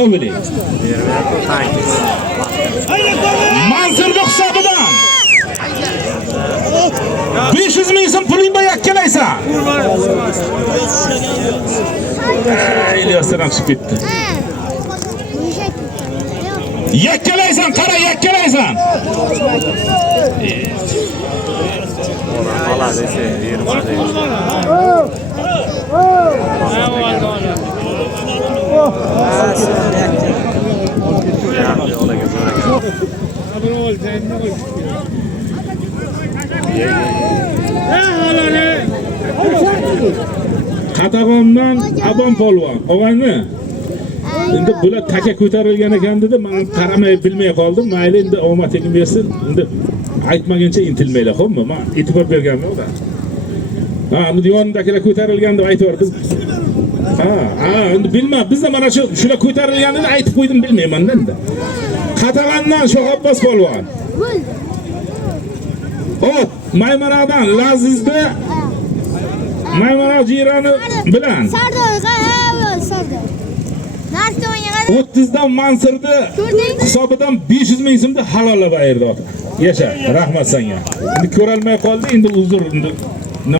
baho bering. Mansurning hisobidan 500 ming so'm puling bor yakkalaysan. İlyasdan chiqib ketdi. Yakkalaysan, qara yakkalaysan. Ala dese 20 Qatag'ondan Abon polvon, og'ayni. Endi bular taka ko'tarilgan ekan dedi, men qaramay bilmay qoldim. Mayli endi omadingni bersin. Endi aytmaguncha intilmaylar, xo'pmi? Men e'tibor berganman ular. Ha, endi yonidagilar ko'tarilgan deb aytib Ha, endi bilmam, bizda mana shular ko'tarilgan deb aytib qo'ydim, bilmayman endi. Qatag'ondan Sho'xobbos polvon. Hop, Maymanardan Lazizda Maymana jirani bilan Sardor 30dan Mansurni hisobidan 500 ming so'mni halollab ayirdi ota. Yasha, rahmat senga. Endi ko'rolmay qoldi, endi uzr.